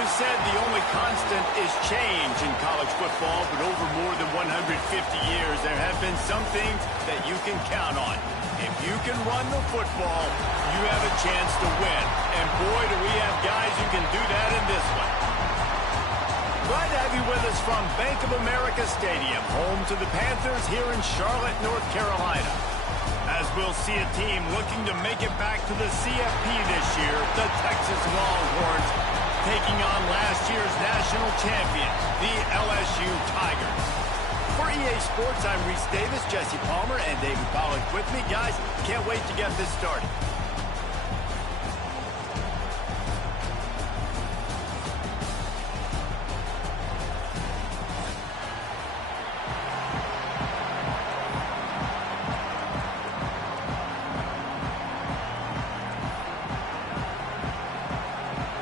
It is said the only constant is change in college football, but over more than 150 years, there have been some things that you can count on. If you can run the football, you have a chance to win. And boy, do we have guys who can do that in this one. Glad to have you with us from Bank of America Stadium, home to the Panthers here in Charlotte, North Carolina. As we'll see a team looking to make it back to the CFP this year, the Texas Longhorns taking on last year's national champion, the LSU Tigers. For EA Sports, I'm Reese Davis, Jesse Palmer, and David Pollack with me. Guys, can't wait to get this started.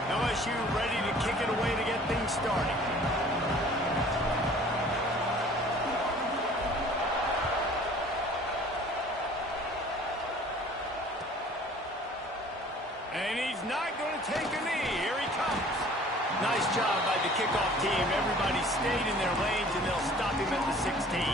LSU ready to kick it away to get things started. And he's not going to take a knee. Here he comes. Nice job by the kickoff team. Everybody stayed in their lanes, and they'll stop him at the 16.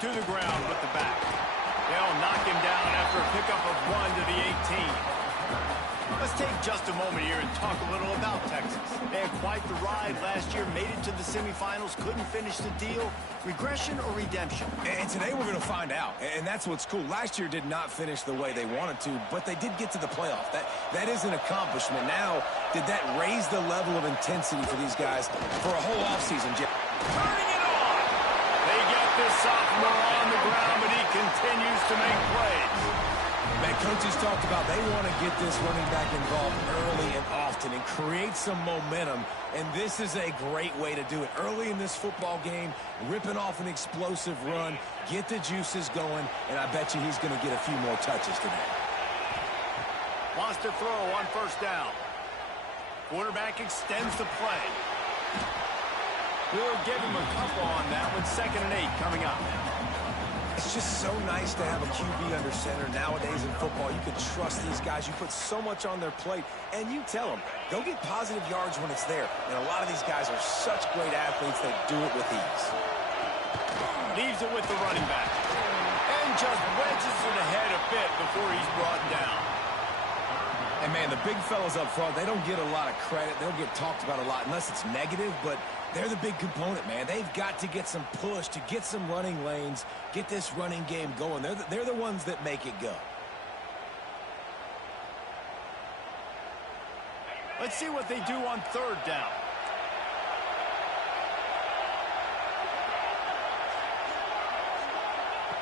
To the ground with the back. They'll knock him down after a pickup of 1 to the 18. Let's take just a moment here and talk a little about Texas. They had quite the ride last year, made it to the semifinals, couldn't finish the deal. Regression or redemption? And today we're going to find out. And that's what's cool. Last year did not finish the way they wanted to, but they did get to the playoff. That is an accomplishment. Now, did that raise the level of intensity for these guys for a whole offseason? Turning it on! They get this sophomore on the ground, but he continues to make plays. Man, coaches talked about they want to get this running back involved early and often and create some momentum, and this is a great way to do it. Early in this football game, ripping off an explosive run, get the juices going, and I bet you he's going to get a few more touches today. Wants to throw on first down. Quarterback extends the play. We'll give him a couple on that one. 2nd and 8 coming up. It's just so nice to have a QB under center nowadays in football. You can trust these guys. You put so much on their plate, and you tell them, go get positive yards when it's there. And a lot of these guys are such great athletes, they do it with ease. Leaves it with the running back. And just wedges it ahead a bit before he's brought down. And, man, the big fellas up front, they don't get a lot of credit. They don't get talked about a lot unless it's negative, but they're the big component, man. They've got to get some push, to get some running lanes, get this running game going. They're the ones that make it go. Let's see what they do on 3rd down.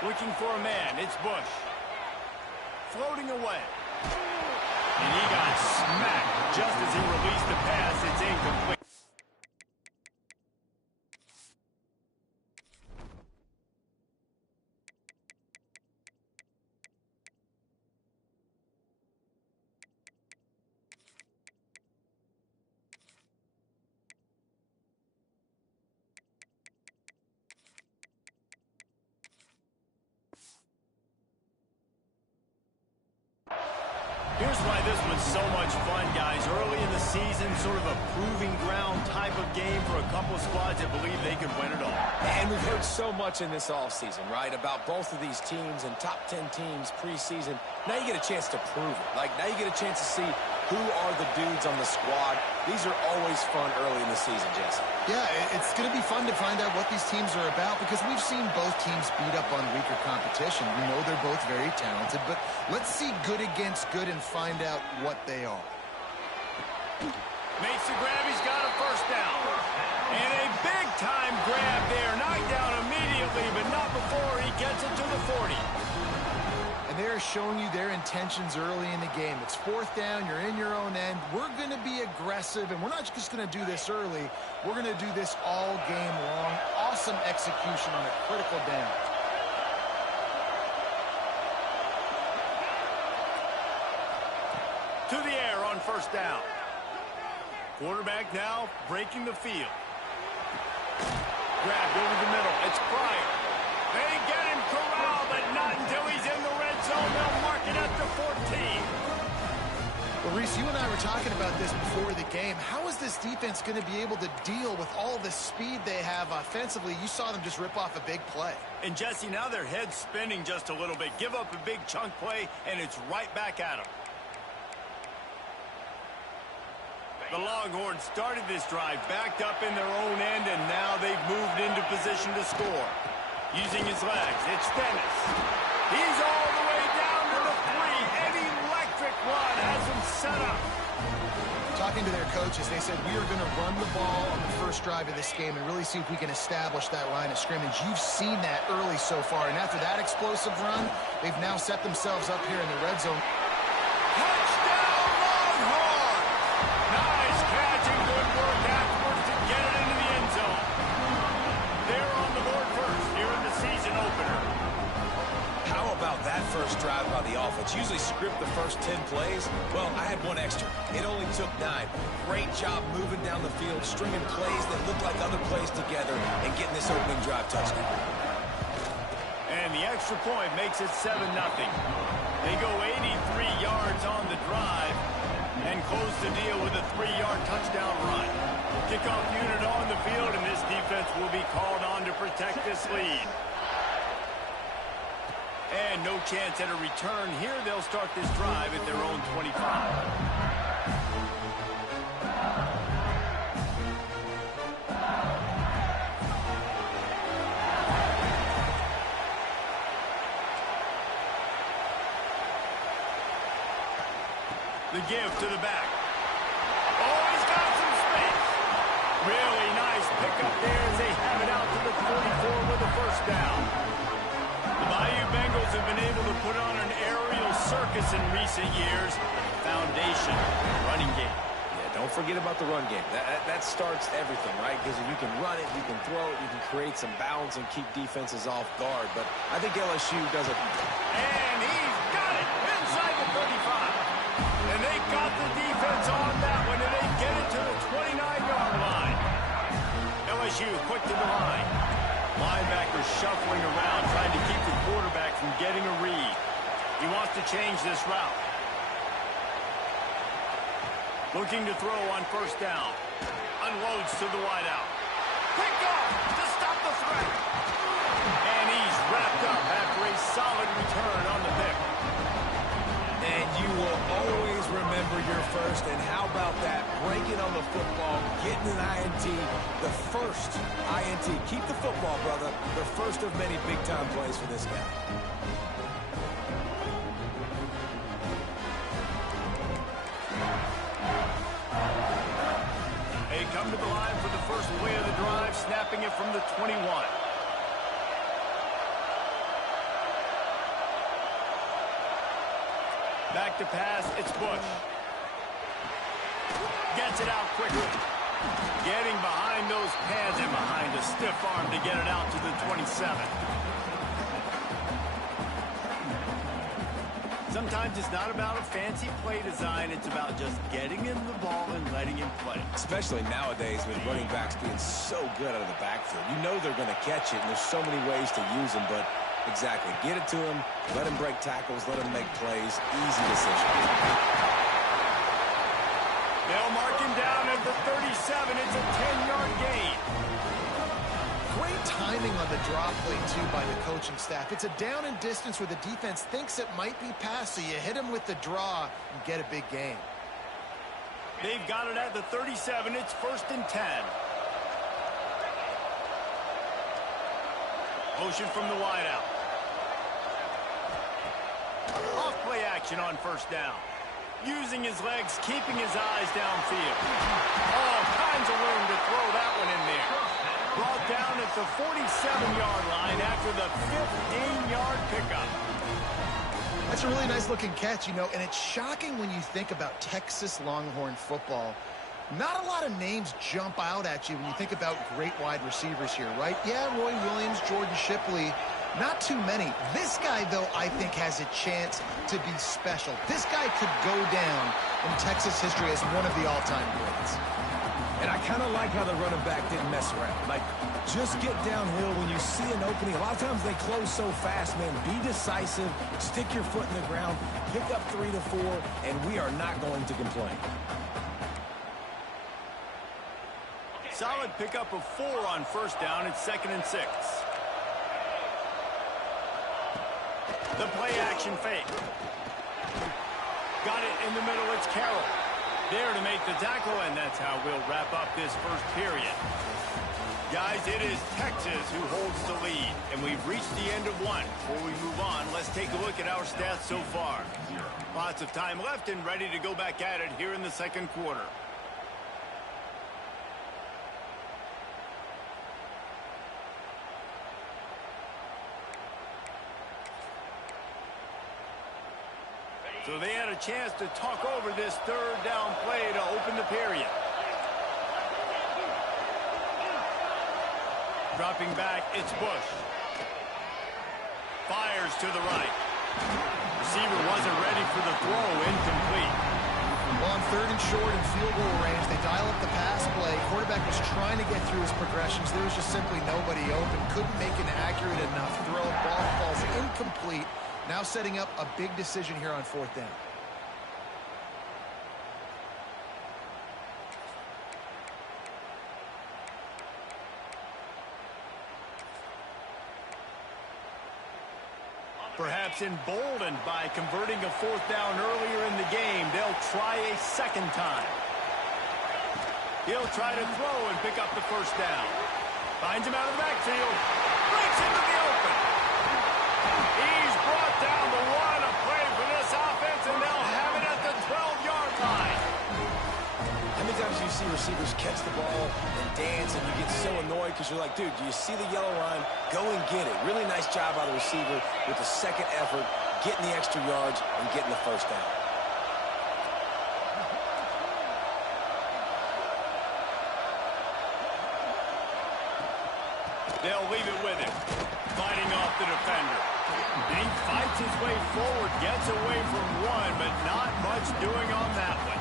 Looking for a man. It's Bush. Floating away. And he got smacked just as he released the pass. It's incomplete. Here's why this was so much fun, guys. Early in the season, sort of a proving ground type of game for a couple of squads that believe they could win it all. And we've heard so much in this offseason, right, about both of these teams and top 10 teams preseason. Now you get a chance to prove it. Like, now you get a chance to see who are the dudes on the squad. These are always fun early in the season, Jesse. Yeah, it's going to be fun to find out what these teams are about because we've seen both teams beat up on weaker competition. We know they're both very talented, but let's see good against good and find out what they are. Makes the grab. He's got a first down. And a big-time grab there. Knocked down immediately, but not before he gets it to the 40. And they're showing you their intentions early in the game. It's 4th down. You're in your own end. We're going to be aggressive, and we're not just going to do this early. We're going to do this all game long. Awesome execution on a critical down. first down. Quarterback now breaking the field. Grabbed over the middle. It's Pryor. They get him corralled, but not until he's in the red zone. They'll mark it at the 14. Well, Reese, you and I were talking about this before the game. How is this defense going to be able to deal with all the speed they have offensively? You saw them just rip off a big play. And, Jesse, now their head's spinning just a little bit. Give up a big chunk play, and it's right back at them. The Longhorns started this drive, backed up in their own end, and now they've moved into position to score. Using his legs, it's Dennis. He's all the way down to the 3. An electric run has him set up. Talking to their coaches, they said, we are going to run the ball on the first drive of this game and really see if we can establish that line of scrimmage. You've seen that early so far, and after that explosive run, they've now set themselves up here in the red zone. Touchdown, Longhorns! Nice catch and good work afterwards to get it into the end zone. They're on the board first here in the season opener. How about that first drive by the offense? Usually script the first 10 plays. Well, I had one extra. It only took 9. Great job moving down the field, stringing plays that look like other plays together, and getting this opening drive touchdown. And the extra point makes it 7-0. They go 83 yards on the drive and close the deal with a 3-yard touchdown run. Kickoff unit on the field, and this defense will be called on to protect this lead. And no chance at a return here. They'll start this drive at their own 25. The give to the back. Oh, he's got some space. Really nice pickup there as they have it out to the 44 with a first down. The Bayou Bengals have been able to put on an aerial circus in recent years. Foundation, running game. Yeah, don't forget about the run game. That starts everything, right? Because if you can run it, you can throw it, you can create some balance and keep defenses off guard. But I think LSU does it. And he's got it inside the 35. And they got the defense on that one, and they get it to the 29-yard line. LSU quick to the line. Linebacker shuffling around, trying to keep the quarterback from getting a read. He wants to change this route. Looking to throw on first down. Unloads to the wideout. Picked off to stop the threat. And he's wrapped up after a solid return on the pick. And you will always remember your first. And how about that? Breaking on the football, getting an INT, the first INT. Keep the football, brother. The first of many big-time plays for this guy. They come to the line for the first play of the drive, snapping it from the 21. Back to pass, it's Bush. Gets it out quickly. Getting behind those pads and behind a stiff arm to get it out to the 27. Sometimes it's not about a fancy play design. It's about just getting him the ball and letting him play. Especially nowadays with running backs being so good out of the backfield. You know they're going to catch it, and there's so many ways to use them, but exactly. Get it to him, let him break tackles, let him make plays. Easy decision. They'll mark him down at the 37. It's a 10-yard gain. Great timing on the drop play, too, by the coaching staff. It's a down and distance where the defense thinks it might be pass, so you hit him with the draw and get a big gain. They've got it at the 37. It's 1st and 10. Motion from the wideout. Off play action on first down. Using his legs, keeping his eyes downfield. All kinds of room to throw that one in there. Brought down at the 47-yard line after the 15-yard pickup. That's a really nice-looking catch, you know, and it's shocking when you think about Texas Longhorn football. Not a lot of names jump out at you when you think about great wide receivers here, right? Yeah, Roy Williams, Jordan Shipley, Not too many. This guy, though, I think has a chance to be special. This guy could go down in Texas history as one of the all-time greats. And I kind of like how the running back didn't mess around. Like, just get downhill when you see an opening. A lot of times they close so fast, man. Be decisive, stick your foot in the ground, pick up 3 to 4, and we are not going to complain. Solid pickup of 4 on first down. It's 2nd and 6. The play action fake. Got it in the middle. It's Carroll. There to make the tackle, and that's how we'll wrap up this first period. Guys, it is Texas who holds the lead, and we've reached the end of one. Before we move on, let's take a look at our stats so far. Lots of time left and ready to go back at it here in the second quarter. So they had a chance to talk over this third down play to open the period. Dropping back, it's Bush. Fires to the right. Receiver wasn't ready for the throw, incomplete. Well, on 3rd and short and field goal range, they dial up the pass play. Quarterback was trying to get through his progressions. There was just simply nobody open. Couldn't make an accurate enough throw. Ball falls incomplete. Now setting up a big decision here on 4th down. Perhaps emboldened by converting a 4th down earlier in the game, they'll try a second time. He'll try to throw and pick up the first down. Finds him out of the backfield. Breaks into the open. He's brought down the one. A play for this offense, and they'll have it at the 12-yard line. How many times do you see receivers catch the ball and dance, and you get so annoyed because you're like, dude, do you see the yellow line? Go and get it. Really nice job by the receiver with the second effort, getting the extra yards and getting the first down. They'll leave it with him, fighting off the defender. He fights his way forward, gets away from one, but not much doing on that one.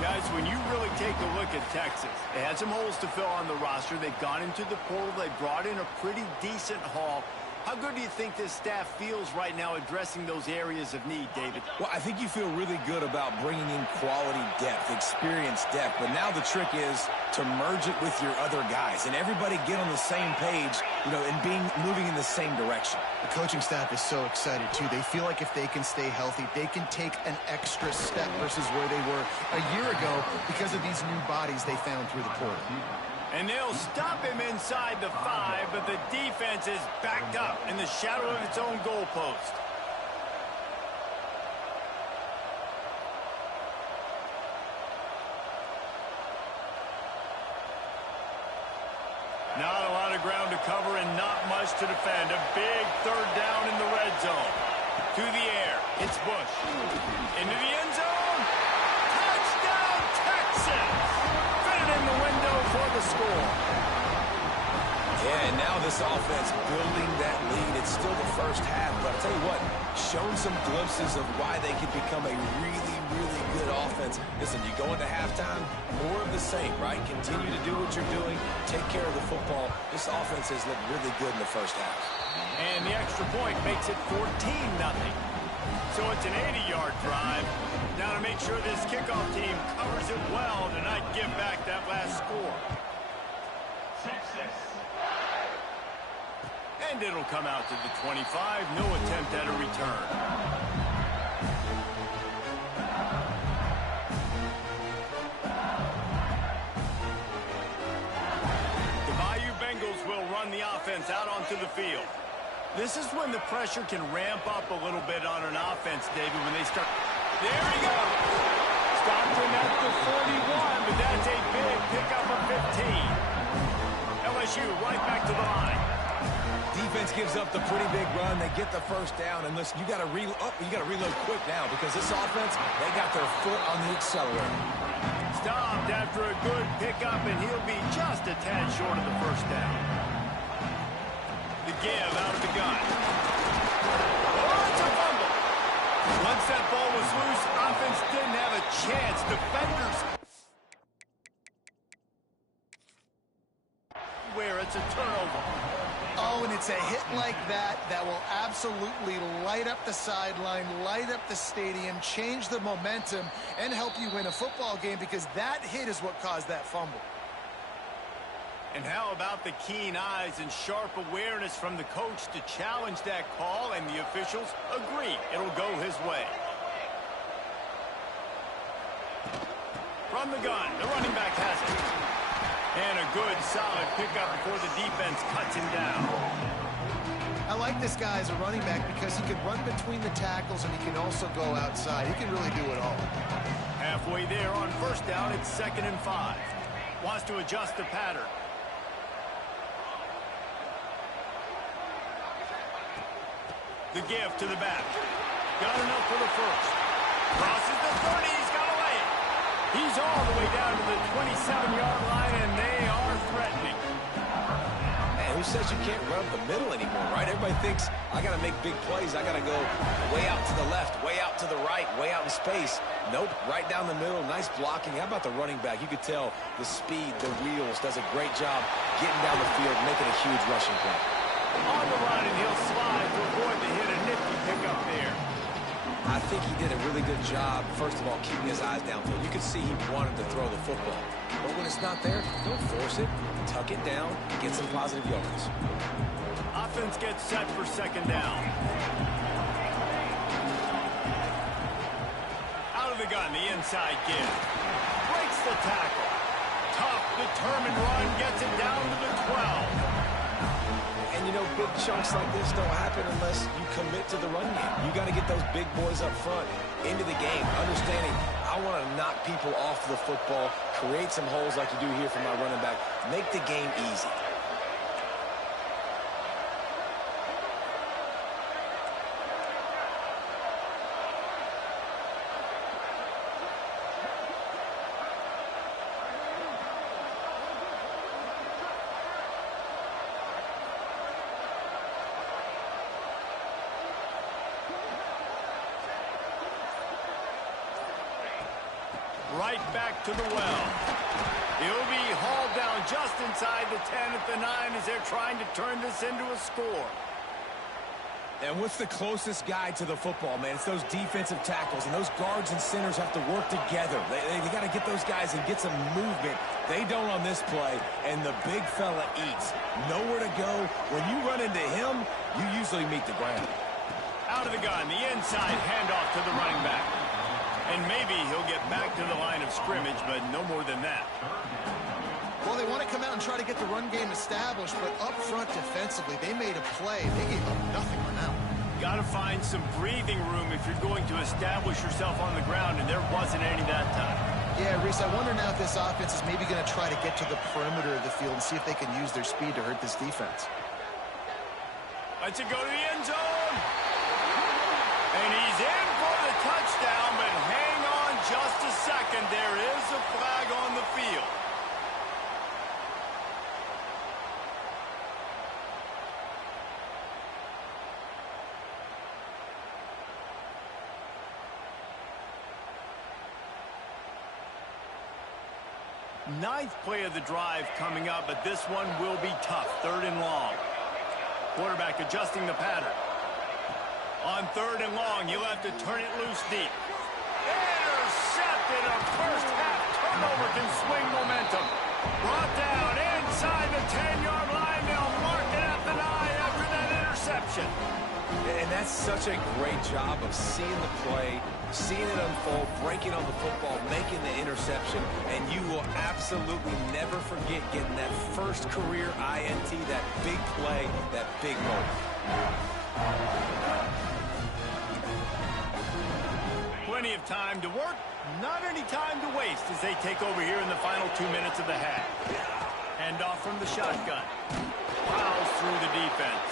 Guys, when you really take a look at Texas, they had some holes to fill on the roster. They've gone into the portal. They brought in a pretty decent haul. How good do you think this staff feels right now addressing those areas of need, David? Well, I think you feel really good about bringing in quality depth, experienced depth. But now the trick is to merge it with your other guys and everybody get on the same page, you know, and moving in the same direction. The coaching staff is so excited, too. They feel like if they can stay healthy, they can take an extra step versus where they were a year ago because of these new bodies they found through the portal. And they'll stop him inside the 5, but the defense is backed up in the shadow of its own goalpost. Not a lot of ground to cover and not much to defend. A big 3rd down in the red zone. To the air, it's Bush. Into the end zone. Touchdown, Texas! In the window for the score. Yeah, and now this offense building that lead. It's still the first half, but I'll tell you what, shown some glimpses of why they could become a really, really good offense. Listen, you go into halftime, more of the same, right? Continue to do what you're doing, take care of the football. This offense has looked really good in the first half. And the extra point makes it 14-0. So it's an 80-yard drive. Now to make sure this kickoff team covers it well to not give back that last score. And it'll come out to the 25. No attempt at a return. The Bayou Bengals will run the offense out onto the field. This is when the pressure can ramp up a little bit on an offense, David, when they start. There he goes. Stopped him at the 41, but that's a big pickup of 15. LSU right back to the line. Defense gives up the pretty big run. They get the first down, and listen, you got to reload quick now because this offense, they got their foot on the accelerator. Stopped after a good pickup, and he'll be just a tad short of the first down. The give out of the gun. Oh, it's a fumble. Once that ball was loose, offense didn't have a chance. Defenders where it's a turnover. Oh, and it's a hit like that that will absolutely light up the sideline, light up the stadium, change the momentum, and help you win a football game, because that hit is what caused that fumble. And how about the keen eyes and sharp awareness from the coach to challenge that call, and the officials agree it'll go his way. From the gun, the running back has it. And a good, solid pickup before the defense cuts him down. I like this guy as a running back because he can run between the tackles and he can also go outside. He can really do it all. Halfway there on first down, it's 2nd and 5. Wants to adjust the pattern. The give to the back. Got enough for the first. Crosses the 30. He's got to lay it. He's all the way down to the 27-yard line, and they are threatening. Man, who says you can't run up the middle anymore, right? Everybody thinks, I got to make big plays. I got to go way out to the left, way out to the right, way out in space. Nope, right down the middle. Nice blocking. How about the running back? You could tell the speed, the wheels, does a great job getting down the field, making a huge rushing play. On the run, and he'll slide to avoid the hit. A nifty pickup there. I think he did a really good job, first of all, keeping his eyes downfield. You could see he wanted to throw the football. But when it's not there, don't force it. Tuck it down and get some positive yards. Offense gets set for 2nd down. Out of the gun, the inside give. Breaks the tackle. Tough, determined run, gets it down to the 12. And, you know, big chunks like this don't happen unless you commit to the run game. You got to get those big boys up front into the game, understanding I want to knock people off the football, create some holes like you do here for my running back, make the game easy. Right back to the well. He'll be hauled down just inside the 10 at the 9 as they're trying to turn this into a score. And what's the closest guy to the football, man? It's those defensive tackles, and those guards and centers have to work together. They got to get those guys and get some movement. They don't on this play, and the big fella eats. Nowhere to go. When you run into him, you usually meet the ground. Out of the gun, the inside handoff to the running back. And maybe he'll get back to the line of scrimmage, but no more than that. Well, they want to come out and try to get the run game established, but up front defensively, they made a play. They gave up nothing on that one. Got to find some breathing room if you're going to establish yourself on the ground, and there wasn't any that time. Yeah, Reese, I wonder now if this offense is maybe going to try to get to the perimeter of the field and see if they can use their speed to hurt this defense. Let's it go to the end zone. And he's in for the touchdown, but hang on just a second. There is a flag on the field. Ninth play of the drive coming up, but this one will be tough. 3rd and long. Quarterback adjusting the pattern. On 3rd and long, you'll have to turn it loose deep. Intercepted. A first half turnover can swing momentum. Brought down inside the 10-yard line. They'll mark it at the 9 after that interception. And that's such a great job of seeing the play, seeing it unfold, breaking on the football, making the interception, and you will absolutely never forget getting that first career INT, that big play, that big moment. Plenty of time to work, not any time to waste as they take over here in the final 2 minutes of the half. Handoff from the shotgun. Plows through the defense.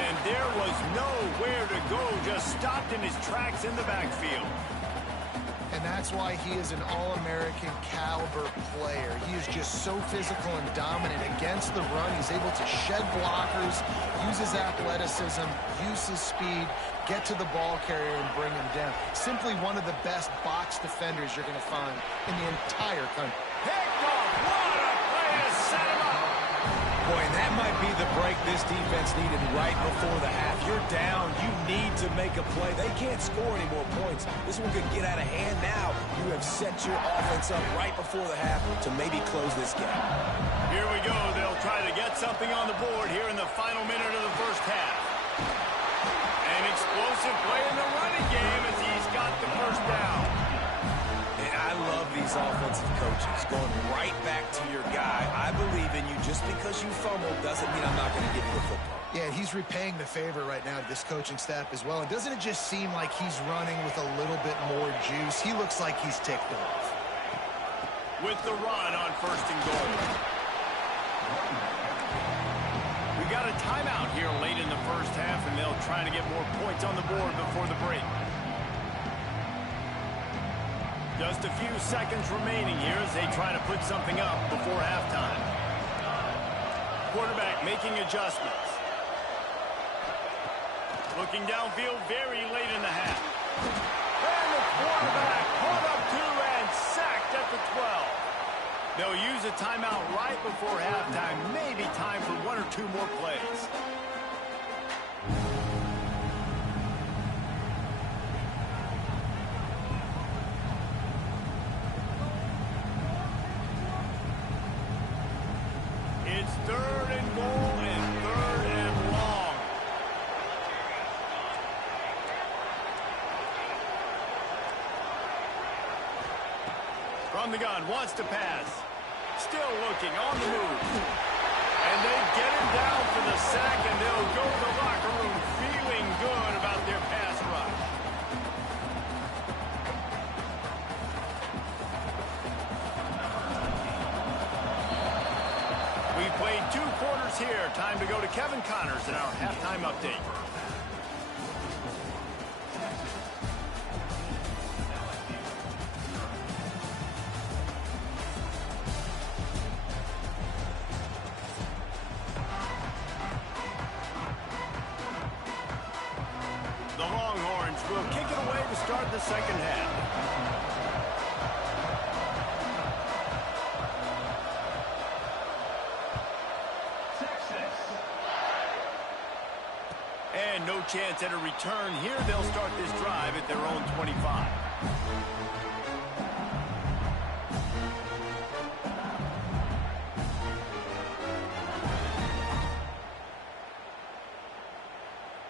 And there was nowhere to go, just stopped in his tracks in the backfield. And that's why he is an All-American caliber player. He is just so physical and dominant against the run. He's able to shed blockers, use his athleticism, use his speed, get to the ball carrier and bring him down. Simply one of the best box defenders you're going to find in the entire country. Picked off. What a play to set him up. Boy, and that might be the break this defense needed right before the half. You're down. You need to make a play. They can't score any more points. This one could get out of hand now. You have set your offense up right before the half to maybe close this gap. Here we go. They'll try to get something on the board here in the final minute of the first half. An explosive play in the running game as he's got the first down. And I love these offensive coaches going right back to your guy. I believe in you. Just because you fumbled doesn't mean I'm not going to give you the football. Yeah, he's repaying the favor right now to this coaching staff as well. And doesn't it just seem like he's running with a little bit more juice? He looks like he's ticked off. With the run on first and goal. We got a timeout here late in the first half, and they'll try to get more points on the board before the break. Just a few seconds remaining here as they try to put something up before halftime. Quarterback making adjustments. Looking downfield very late in the half. And the quarterback pulled up two and sacked at the 12. They'll use a timeout right before halftime. Maybe time for one or two more plays. It's third and goal and third and long. From the gun, wants to pass. Still looking, on the move. And they get him down for the sack, and they'll go to the locker room feeling good about their pass rush. We played 2 quarters here. Time to go to Kevin Connors in our halftime update. The Longhorns will kick it away to start the second half. And no chance at a return here. They'll start this drive at their own 25.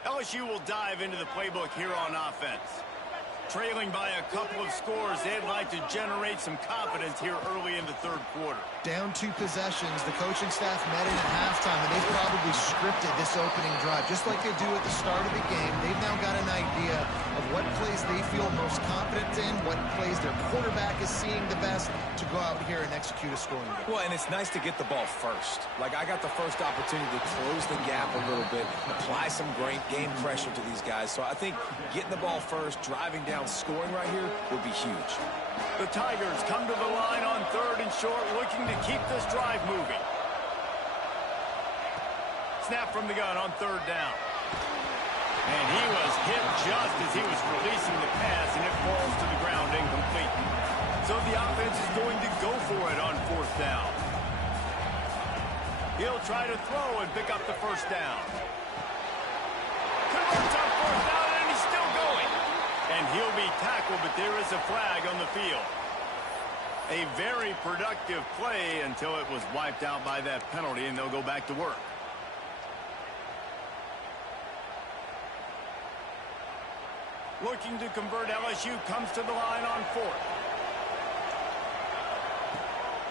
LSU will dive into the playbook here on offense. Trailing by a couple of scores, they'd like to generate some confidence here early in the third quarter. Down 2 possessions, the coaching staff met in at halftime, and they've probably scripted this opening drive. Just like they do at the start of the game, they've now got an idea of what plays they feel most confident in, what plays their quarterback is seeing the best to go out here and execute a scoring game. Well, and it's nice to get the ball first. Like, I got the first opportunity to close the gap a little bit, apply some great game pressure to these guys. So I think getting the ball first, driving down, scoring right here would be huge. The Tigers come to the line on third and short, looking to keep this drive moving. Snap from the gun on third down. And he was hit just as he was releasing the pass, and it falls to the ground incomplete. So the offense is going to go for it on fourth down. He'll try to throw and pick up the first down. Converts on fourth down, and he's still going. And he'll be tackled, but there is a flag on the field. A very productive play until it was wiped out by that penalty, and they'll go back to work. Looking to convert, LSU comes to the line on fourth.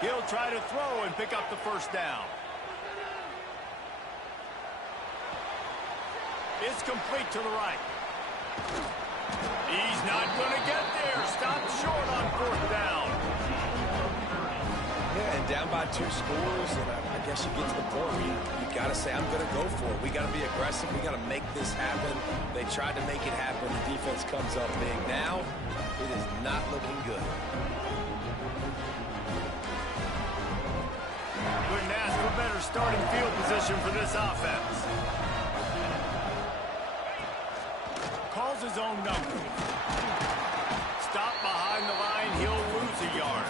He'll try to throw and pick up the first down. It's complete to the right. He's not going to get there. Stopped short on fourth down. Yeah, and down by 2 scores, and I guess you get to the point where you got to say, I'm going to go for it. We got to be aggressive. We got to make this happen. They tried to make it happen. The defense comes up big. Now, It is not looking good. Couldn't ask for better starting field position for this offense. Calls his own number. Stop behind the line, he'll lose a yard.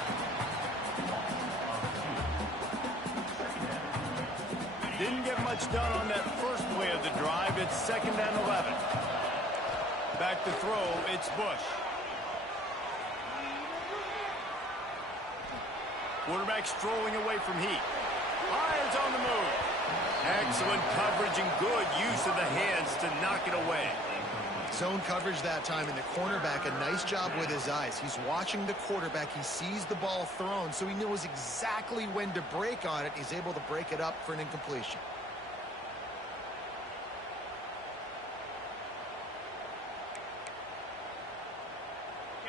Didn't get much done on that first play of the drive. It's 2nd and 11. Back to throw, it's Bush. Quarterback strolling away from heat. Lions on the move. Excellent coverage and good use of the hands to knock it away. Zone coverage that time, and the cornerback, a nice job with his eyes. He's watching the quarterback. He sees the ball thrown, so he knows exactly when to break on it. He's able to break it up for an incompletion.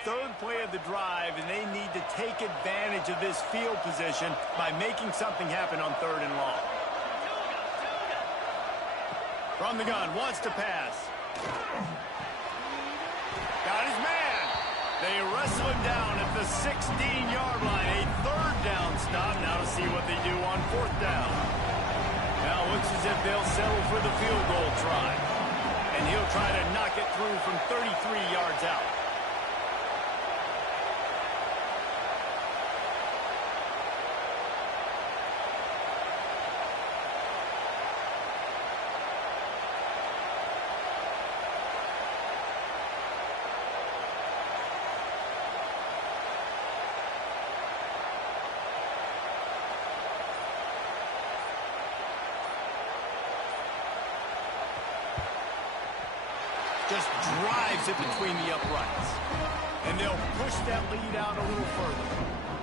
Third play of the drive, and they need to take advantage of this field position by making something happen on 3rd and long. From the gun, wants to pass. Got his man. They wrestle him down at the 16-yard line. A 3rd down stop. Now to see what they do on 4th down. Now it looks as if they'll settle for the field goal try. And he'll try to knock it through from 33 yards out. Just drives it between the uprights. And they'll push that lead out a little further.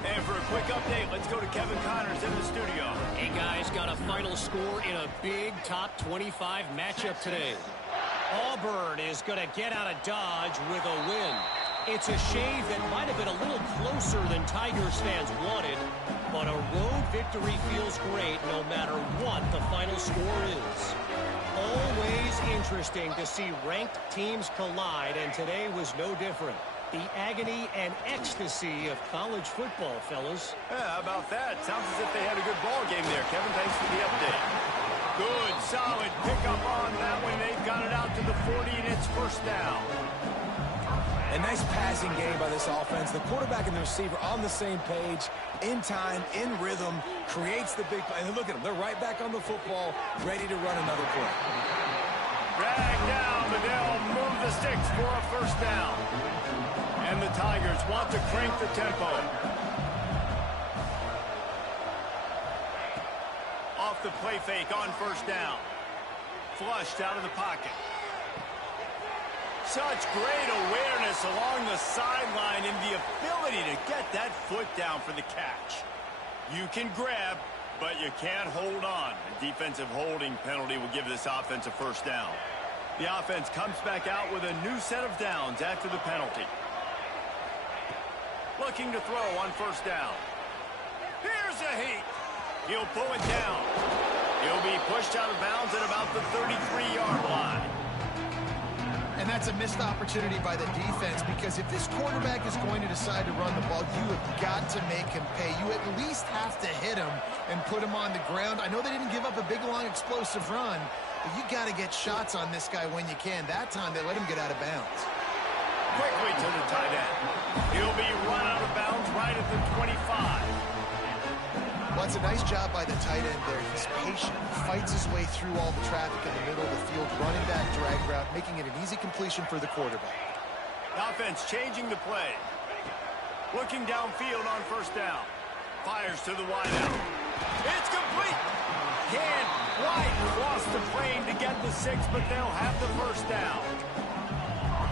And for a quick update, let's go to Kevin Connors in the studio. Hey, guys, got a final score in a big top 25 matchup today. Auburn is going to get out of Dodge with a win. It's a shave that might have been a little closer than Tigers fans wanted, but a road victory feels great no matter what the final score is. Always interesting to see ranked teams collide, and today was no different. The agony and ecstasy of college football, fellas. Yeah, how about that? Sounds as if they had a good ball game there. Kevin, thanks for the update. Good, solid pickup on that one. They've got it out to the 40, and it's 1st down. A nice passing game by this offense. The quarterback and the receiver on the same page, in time, in rhythm, creates the big play. And look at them. They're right back on the football, ready to run another play. Drag down, but they'll move the sticks for a 1st down. And the Tigers want to crank the tempo. Off the play fake on 1st down. Flushed out of the pocket. Such great awareness along the sideline and the ability to get that foot down for the catch. You can grab, but you can't hold on. A defensive holding penalty will give this offense a 1st down. The offense comes back out with a new set of downs after the penalty. Looking to throw on 1st down. Here's a heat. He'll pull it down. He'll be pushed out of bounds at about the 33-yard line. And that's a missed opportunity by the defense, because if this quarterback is going to decide to run the ball, you have got to make him pay. You at least have to hit him and put him on the ground. I know they didn't give up a big, long, explosive run, but you got to get shots on this guy when you can. That time, they let him get out of bounds. Quickly to the tight end. He'll be run out of bounds right at the 25. Well, it's a nice job by the tight end there. He's patient. He fights his way through all the traffic in the middle of the field, running that drag route, making it an easy completion for the quarterback. The offense changing the play. Looking downfield on 1st down. Fires to the wideout. It's complete. Can't quite cross the plane to get the 6, but they'll have the 1st down.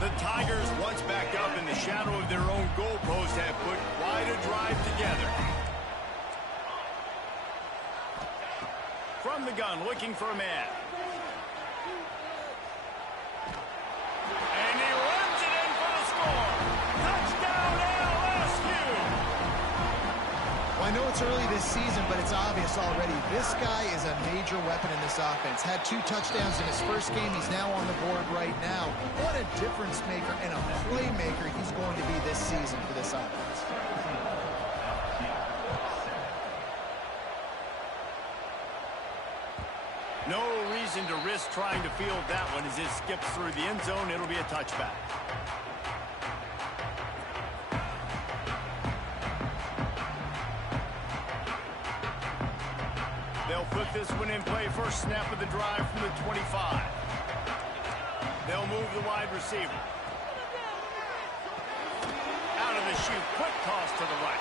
The Tigers, once back up in the shadow of their own goalpost, have put quite a drive together. From the gun, looking for a man. And he runs it in for the score. Touchdown, LSU! Well, I I know it's early this season, but it's obvious already. This guy is a major weapon in this offense. Had 2 touchdowns in his first game. He's now on the board right now. What a difference maker and a playmaker he's going to be this season for this offense. No reason to risk trying to field that one as it skips through the end zone. It'll be a touchback. They'll put this one in play. First snap of the drive from the 25. They'll move the wide receiver. Out of the chute. Quick toss to the right.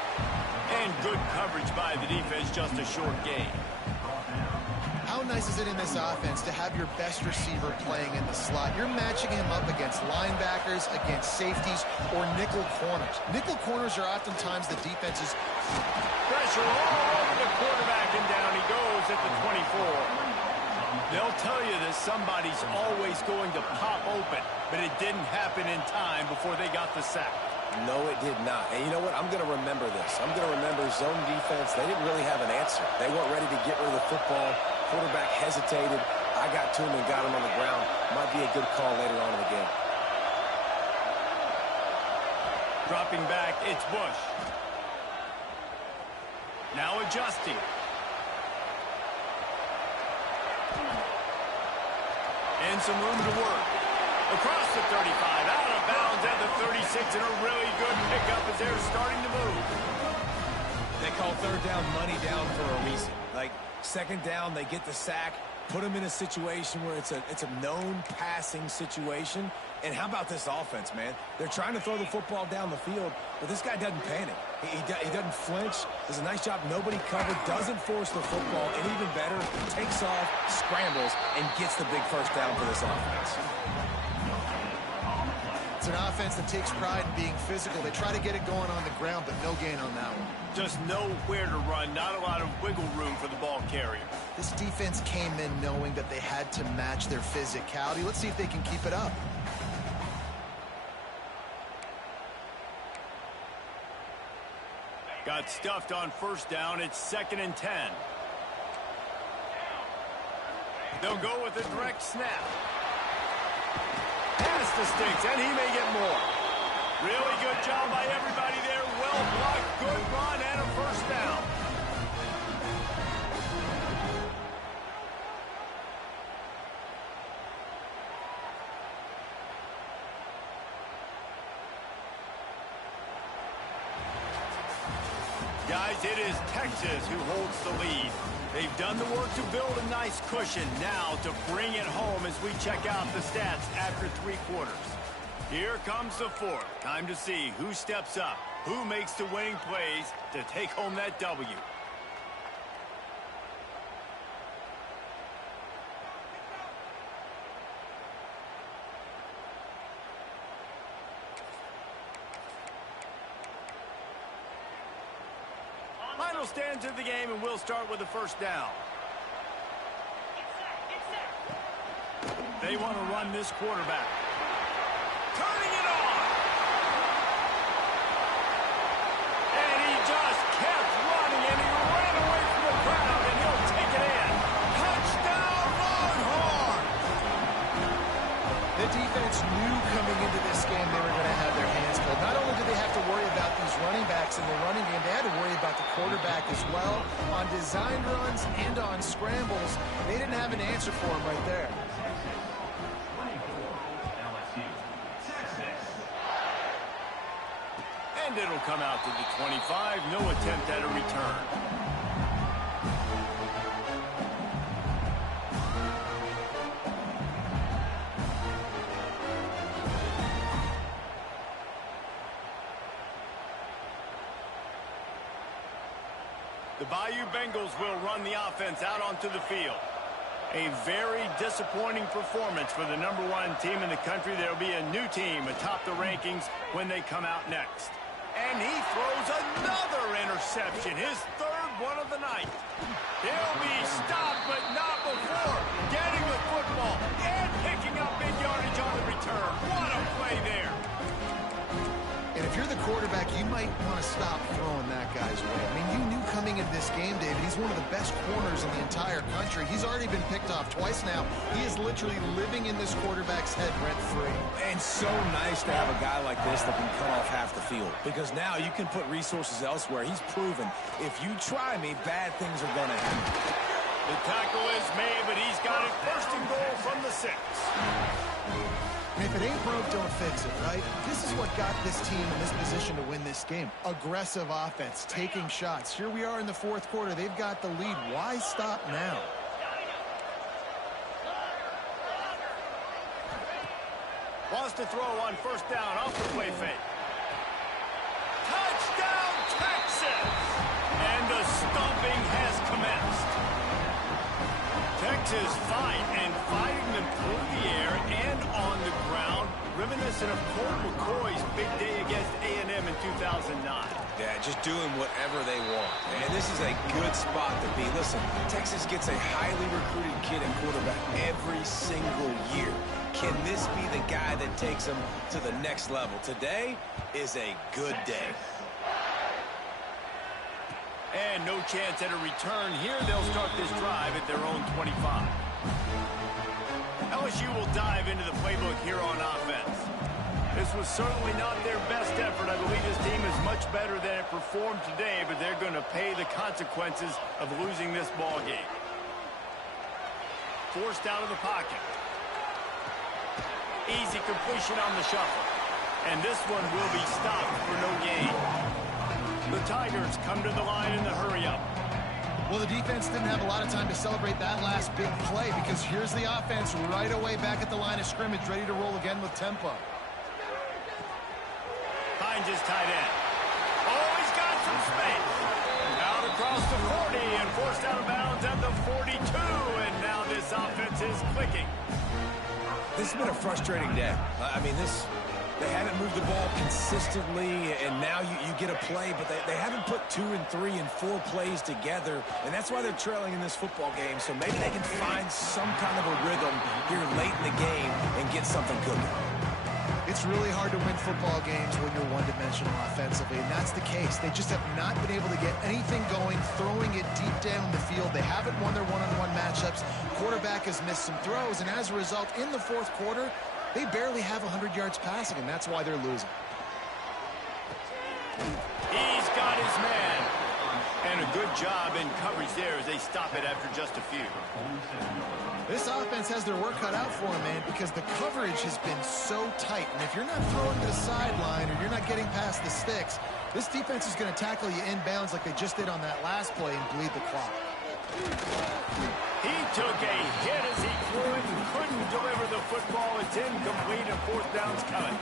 And good coverage by the defense. Just a short gain. How nice is it in this offense to have your best receiver playing in the slot? You're matching him up against linebackers, against safeties, or nickel corners. Nickel corners are oftentimes the defense's pressure all over the quarterback, and down he goes at the 24. They'll tell you that somebody's always going to pop open, but it didn't happen in time before they got the sack. No, it did not. And you know what? I'm going to remember this. I'm going to remember zone defense. They didn't really have an answer. They weren't ready to get rid of the football. Quarterback hesitated. I got to him and got him on the ground. Might be a good call later on in the game. Dropping back, it's Bush. Now adjusting. And some room to work. Across the 35, out of bounds at the 36, and a really good pickup as they're starting to move. They call third down money down for a reason. Like, second down, they get the sack, put them in a situation where it's a known passing situation. And how about this offense, man? They're trying to throw the football down the field, but this guy doesn't panic. He doesn't flinch. Does a nice job. Nobody covered. Doesn't force the football. And even better, takes off, scrambles, and gets the big first down for this offense. It's an offense that takes pride in being physical. They try to get it going on the ground, but no gain on that one. Just nowhere to run. Not a lot of wiggle room for the ball carrier. This defense came in knowing that they had to match their physicality. Let's see if they can keep it up. Got stuffed on first down. It's 2nd and 10. They'll go with a direct snap. Pass the sticks, and he may get more. Really good job by everybody there. Well blocked, good run, and a first down. Guys, it is Texas who holds the lead. They've done the work to build a nice cushion. Now to bring it home as we check out the stats after 3 quarters. Here comes the 4th. Time to see who steps up, who makes the winning plays to take home that W. Final stands of the game, and we'll start with the first down. They want to run this quarterback. Turning it on. And he just kept running, and he ran away from the crowd, and he'll take it in. Touchdown, Longhorn! The defense knew coming into this game they were going to have their hands full. Not only did they have to worry about these running backs in the running game, they had to worry about the quarterback as well. On design runs and on scrambles, they didn't have an answer for him right there. And it'll come out to the 25. No attempt at a return. The Bayou Bengals will run the offense out onto the field. A very disappointing performance for the #1 team in the country. There'll be a new team atop the rankings when they come out next. And he throws another interception, his 3rd one of the night. He'll be stopped, but not before getting the football and picking up big yardage on the return. What a play there. And if you're the quarterback, you might want to stop throwing that guy's way. I mean, you knew coming this game, David. He's one of the best corners in the entire country. He's already been picked off twice now. He is literally living in this quarterback's head rent-free. And so nice to have a guy like this that can cut off half the field, because now you can put resources elsewhere. He's proven, if you try me, bad things are going to happen. The tackle is made, but he's got it first and goal from the 6. And if it ain't broke, don't fix it, right? This is what got this team in this position to win this game. Aggressive offense, taking shots. Here we are in the fourth quarter. They've got the lead. Why stop now? Wants to throw on first down off the play fake. Touchdown, Texas! And the stomping has commenced. Texas fighting them through the air and on the ground, reminiscent of Colt McCoy's big day against A&M in 2009. Yeah, just doing whatever they want. And this is a good spot to be. Listen, Texas gets a highly recruited kid at quarterback every single year. Can this be the guy that takes them to the next level? Today is a good day. And no chance at a return here. They'll start this drive at their own 25. LSU will dive into the playbook here on offense. This was certainly not their best effort. I believe this team is much better than it performed today, but they're going to pay the consequences of losing this ball game. Forced out of the pocket. Easy completion on the shuffle. And this one will be stopped for no gain. The Tigers come to the line in the hurry-up. Well, the defense didn't have a lot of time to celebrate that last big play, because here's the offense right away back at the line of scrimmage, ready to roll again with tempo. Finds his tight end. Oh, he's got some space. Out across the 40 and forced out of bounds at the 42, and now this offense is clicking. This has been a frustrating day. I mean, they haven't moved the ball consistently, and now you get a play, but they haven't put 2 and 3 and 4 plays together, and that's why they're trailing in this football game. So maybe they can find some kind of a rhythm here late in the game and get something cooking. It's really hard to win football games when you're one-dimensional offensively, and that's the case. They just have not been able to get anything going, throwing it deep down the field. They haven't won their one-on-one matchups. Quarterback has missed some throws, and as a result, in the fourth quarter, they barely have 100 yards passing, and that's why they're losing. He's got his man. And a good job in coverage there as they stop it after just a few. This offense has their work cut out for them, man, because the coverage has been so tight. And if you're not throwing to the sideline or you're not getting past the sticks, this defense is going to tackle you inbounds like they just did on that last play and bleed the clock. He took a hit as he threw it and couldn't deliver the football. It's incomplete and fourth down's coming.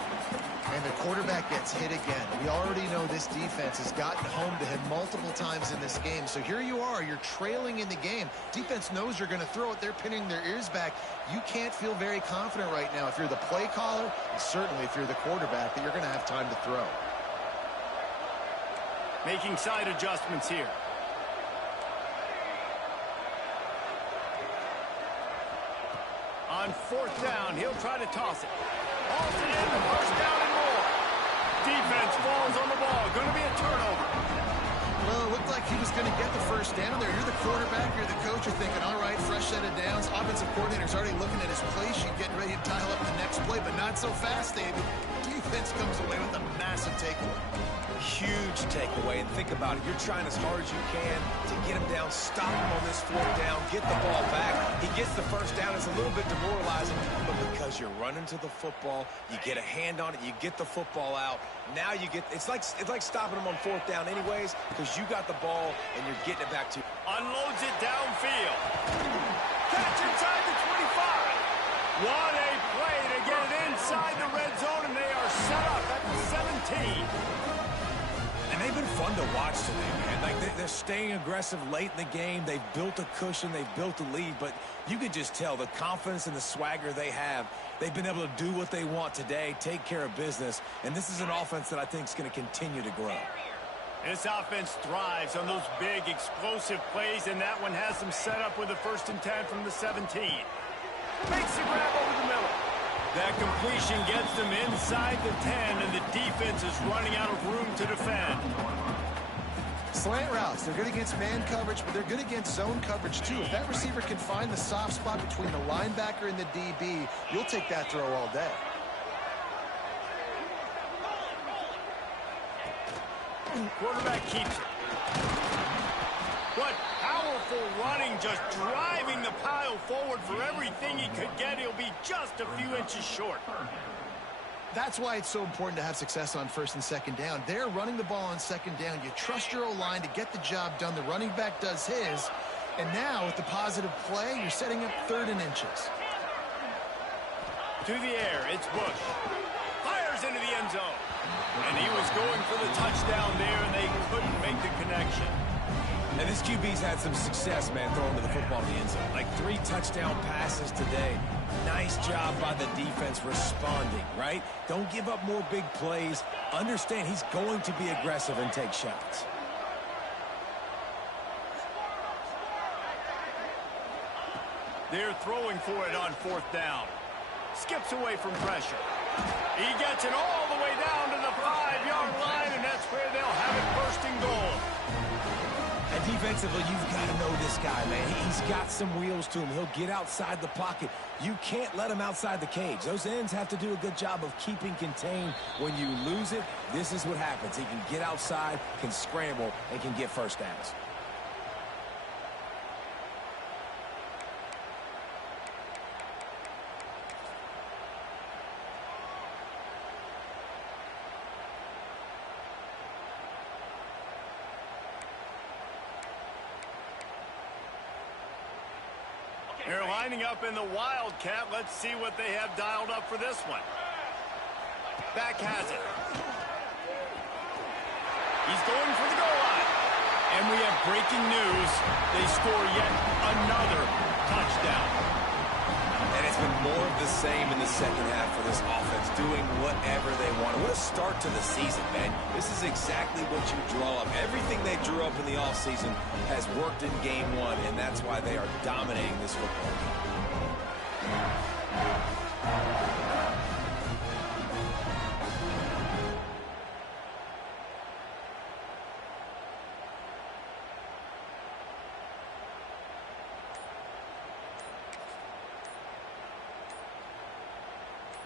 And the quarterback gets hit again. We already know this defense has gotten home to him multiple times in this game. So here you are, you're trailing in the game. Defense knows you're going to throw it. They're pinning their ears back. You can't feel very confident right now if you're the play caller, and certainly if you're the quarterback, that you're going to have time to throw. Making side adjustments here. On fourth down, he'll try to toss it. Hauls it in, the first down and more. Defense falls on the ball. Going to be a turnover. Well, it looked like he was going to get the first down there. You're the quarterback, you're the coach. You're thinking, all right, fresh set of downs. Offensive coordinator's already looking at his play sheet, getting ready to dial up the next play, but not so fast, David. Defense comes away with a massive takeaway. Huge takeaway, and think about it. You're trying as hard as you can to get him down, stop him on this fourth down, get the ball back. He gets the first down. It's a little bit demoralizing, but because you're running to the football, you get a hand on it, you get the football out. Now you get, it's like stopping him on fourth down anyways, because you got the ball and you're getting it back to you. Unloads it downfield. Catch inside the 25. What a play to get it inside the red zone, and they are set up at the 17. And they've been fun to watch today, man. Like they're staying aggressive late in the game. They've built a cushion. They've built a lead. But you can just tell the confidence and the swagger they have. They've been able to do what they want today, take care of business. And this is an offense that I think is going to continue to grow. This offense thrives on those big, explosive plays, and that one has them set up with a 1st and 10 from the 17. Makes the grab over the middle. That completion gets them inside the 10, and the defense is running out of room to defend. Slant routes, they're good against man coverage, but they're good against zone coverage too. If that receiver can find the soft spot between the linebacker and the DB, you'll take that throw all day. Quarterback keeps it. What powerful running, just driving the pile forward for everything he could get. He'll be just a few inches short. That's why it's so important to have success on first and second down. They're running the ball on second down. You trust your O-line to get the job done. The running back does his. And now with the positive play, you're setting up 3rd and inches. To the air, it's Bush. Fires into the end zone. And he was going for the touchdown there, and they couldn't make the connection. And this QB's had some success, man, throwing to the football in the end zone. Like 3 touchdown passes today. Nice job by the defense responding, right? Don't give up more big plays. Understand he's going to be aggressive and take shots. They're throwing for it on 4th down. Skips away from pressure. He gets it all the way down to the 5-yard line, and that's where they'll have it 1st and goal. And defensively, you've got to know this guy, man. He's got some wheels to him. He'll get outside the pocket. You can't let him outside the cage. Those ends have to do a good job of keeping contained. When you lose it, this is what happens. He can get outside, can scramble, and can get first downs. They're lining up in the Wildcat. Let's see what they have dialed up for this one. Back has it. He's going for the goal line. And we have breaking news. They score yet another touchdown. And it's been more of the same in the second half for this offense, doing whatever they want. What a start to the season, man. This is exactly what you draw up. Everything they drew up in the offseason has worked in game 1, and that's why they are dominating this football game.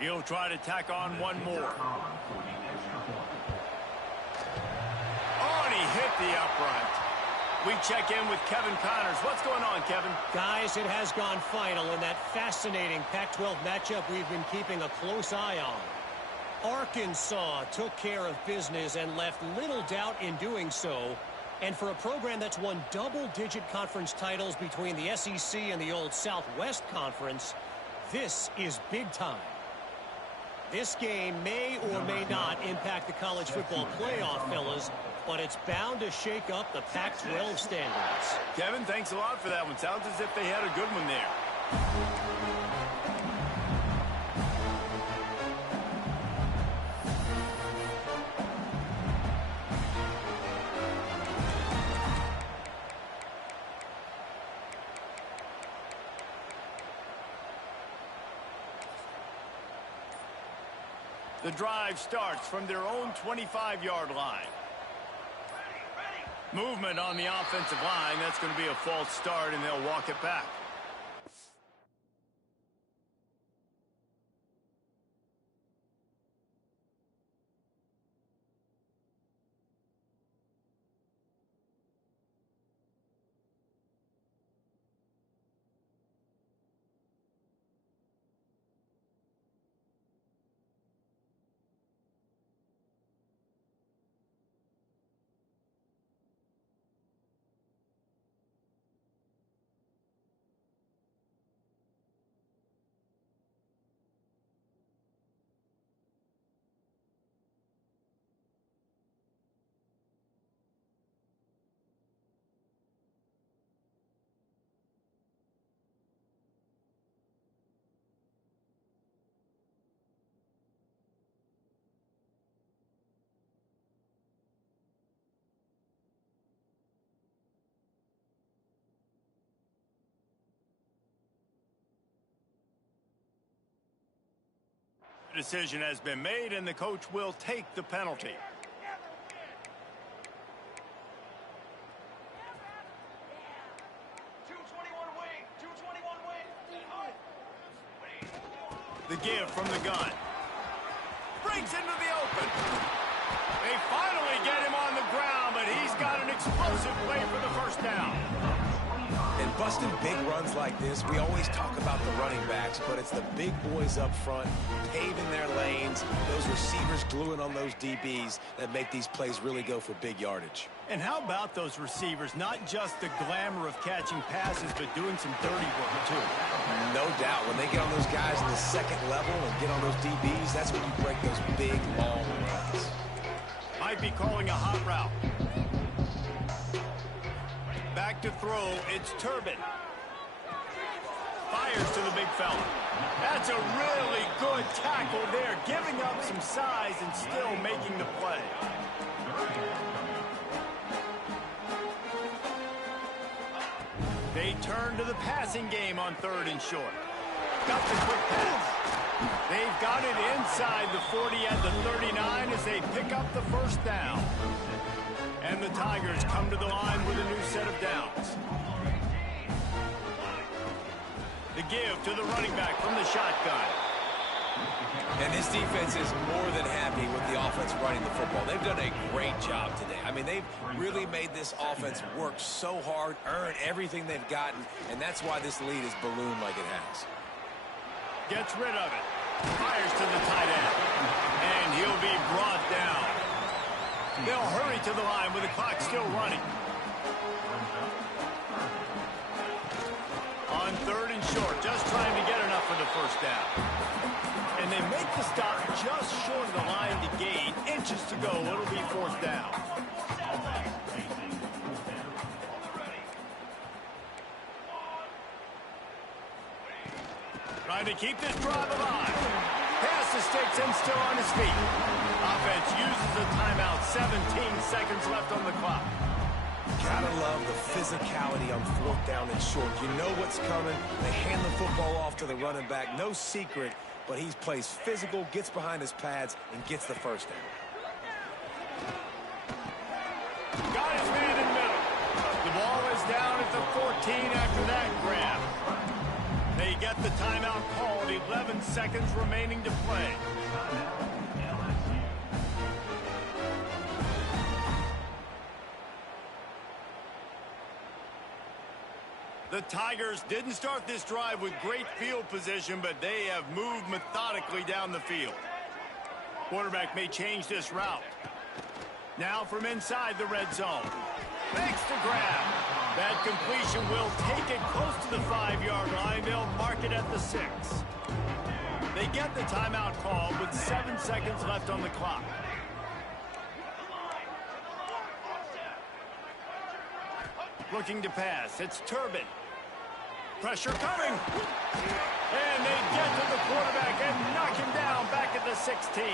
He'll try to tack on one more. Oh, and he hit the upright. We check in with Kevin Connors. What's going on, Kevin? Guys, it has gone final in that fascinating Pac-12 matchup we've been keeping a close eye on. Arkansas took care of business and left little doubt in doing so. And for a program that's won double-digit conference titles between the SEC and the old Southwest Conference, this is big time. This game may or may not impact the college football playoff, fellas, but it's bound to shake up the Pac-12 standards. Kevin, thanks a lot for that one. Sounds as if they had a good one there. The drive starts from their own 25-yard line. Movement on the offensive line. That's going to be a false start, and they'll walk it back. The decision has been made, and the coach will take the penalty. The give from the gun. Breaks into the open. They finally get him on the ground, but he's got an explosive play for the first down. And busting big runs like this, we always talk about the running backs, but it's the big boys up front, paving their lanes, those receivers gluing on those DBs that make these plays really go for big yardage. And how about those receivers? Not just the glamour of catching passes, but doing some dirty work, too. No doubt. When they get on those guys in the second level and get on those DBs, that's when you break those big, long runs. Might be calling a hot route. Back to throw, it's Turbin. Fires to the big fella. That's a really good tackle there, giving up some size and still making the play. They turn to the passing game on 3rd and short. Got the quick pass. They've got it inside the 40 at the 39 as they pick up the first down. And the Tigers come to the line with a new set of downs. The give to the running back from the shotgun. And this defense is more than happy with the offense running the football. They've done a great job today. I mean, they've really made this offense work so hard, earn everything they've gotten, and that's why this lead is ballooned like it has. Gets rid of it. Fires to the tight end. And he'll be brought down. They'll hurry to the line with the clock still running. On 3rd and short, just trying to get enough for the first down. And they make the stop just short of the line to gain. Inches to go. It'll be 4th down. Trying to keep this drive alive. Pass to Sticks still on his feet. Offense uses the timeout. 17 seconds left on the clock. Gotta love the physicality on 4th down and short. You know what's coming. They hand the football off to the running back. No secret, but he plays physical, gets behind his pads, and gets the first down. Got his man in the middle. The ball is down at the 14 after that grab. They get the timeout called. 11 seconds remaining to play. The Tigers didn't start this drive with great field position, but they have moved methodically down the field. Quarterback may change this route. Now from inside the red zone. Makes the grab. That completion will take it close to the 5-yard line. They'll mark it at the 6. They get the timeout call with 7 seconds left on the clock. Looking to pass. It's Turbin. Pressure coming. And they get to the quarterback and knock him down back at the 16.